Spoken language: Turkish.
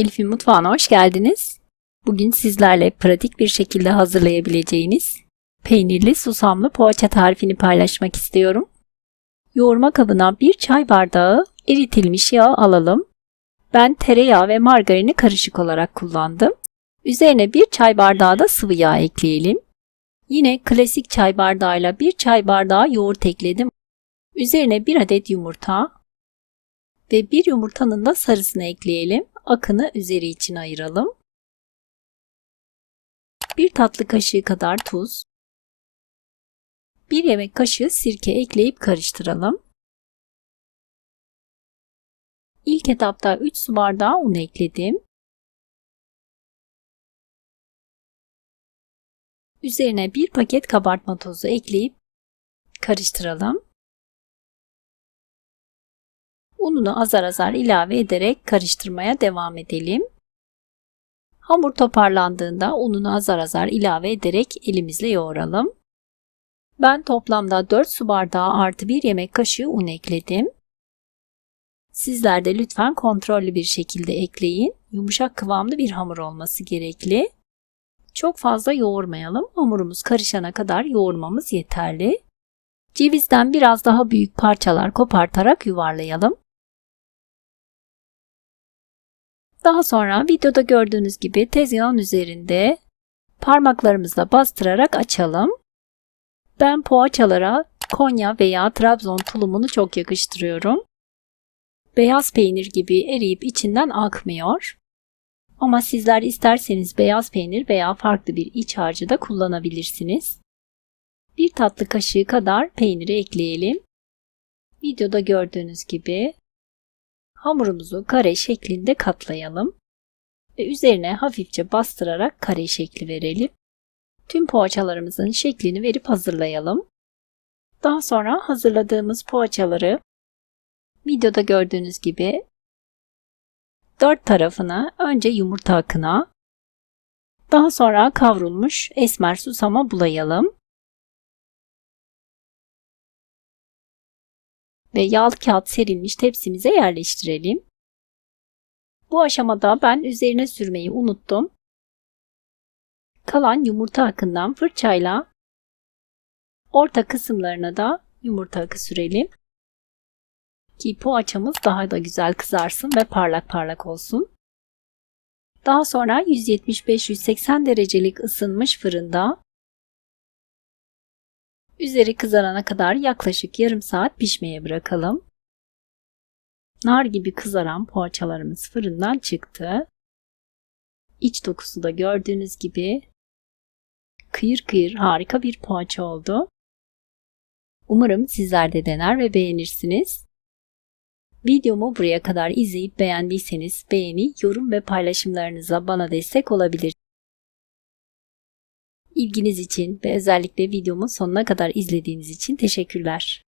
Elif'in mutfağına hoş geldiniz. Bugün sizlerle pratik bir şekilde hazırlayabileceğiniz peynirli susamlı poğaça tarifini paylaşmak istiyorum. Yoğurma kabına 1 çay bardağı eritilmiş yağ alalım. Ben tereyağı ve margarini karışık olarak kullandım. Üzerine 1 çay bardağı da sıvı yağ ekleyelim. Yine klasik çay bardağıyla 1 çay bardağı yoğurt ekledim. Üzerine 1 adet yumurta ve 1 yumurtanın da sarısını ekleyelim. Akını üzeri için ayıralım. 1 tatlı kaşığı kadar tuz, 1 yemek kaşığı sirke ekleyip karıştıralım. İlk etapta 3 su bardağı un ekledim. Üzerine 1 paket kabartma tozu ekleyip karıştıralım. Ununu azar azar ilave ederek karıştırmaya devam edelim. Hamur toparlandığında ununu azar azar ilave ederek elimizle yoğuralım. Ben toplamda 4 su bardağı artı 1 yemek kaşığı un ekledim. Sizler de lütfen kontrollü bir şekilde ekleyin. Yumuşak kıvamlı bir hamur olması gerekli. Çok fazla yoğurmayalım. Hamurumuz karışana kadar yoğurmamız yeterli. Cevizden biraz daha büyük parçalar kopartarak yuvarlayalım. Daha sonra videoda gördüğünüz gibi tezgahın üzerinde parmaklarımızla bastırarak açalım. Ben poğaçalara Konya veya Trabzon tulumunu çok yakıştırıyorum. Beyaz peynir gibi eriyip içinden akmıyor. Ama sizler isterseniz beyaz peynir veya farklı bir iç harcı da kullanabilirsiniz. 1 tatlı kaşığı kadar peyniri ekleyelim. Videoda gördüğünüz gibi hamurumuzu kare şeklinde katlayalım ve üzerine hafifçe bastırarak kare şekli verelim. Tüm poğaçalarımızın şeklini verip hazırlayalım. Daha sonra hazırladığımız poğaçaları videoda gördüğünüz gibi 4 tarafına önce yumurta akına, daha sonra kavrulmuş esmer susama bulayalım ve yağlı kağıt serilmiş tepsimize yerleştirelim. Bu aşamada ben üzerine sürmeyi unuttum. Kalan yumurta akından fırçayla orta kısımlarına da yumurta akı sürelim ki poğaçamız daha da güzel kızarsın ve parlak parlak olsun. Daha sonra 175-180 derecelik ısınmış fırında üzeri kızarana kadar yaklaşık yarım saat pişmeye bırakalım. Nar gibi kızaran poğaçalarımız fırından çıktı. İç dokusu da gördüğünüz gibi kıyır kıyır harika bir poğaça oldu. Umarım sizler de dener ve beğenirsiniz. Videomu buraya kadar izleyip beğendiyseniz beğeni, yorum ve paylaşımlarınızla bana destek olabilir. İlginiz için ve özellikle videomun sonuna kadar izlediğiniz için teşekkürler.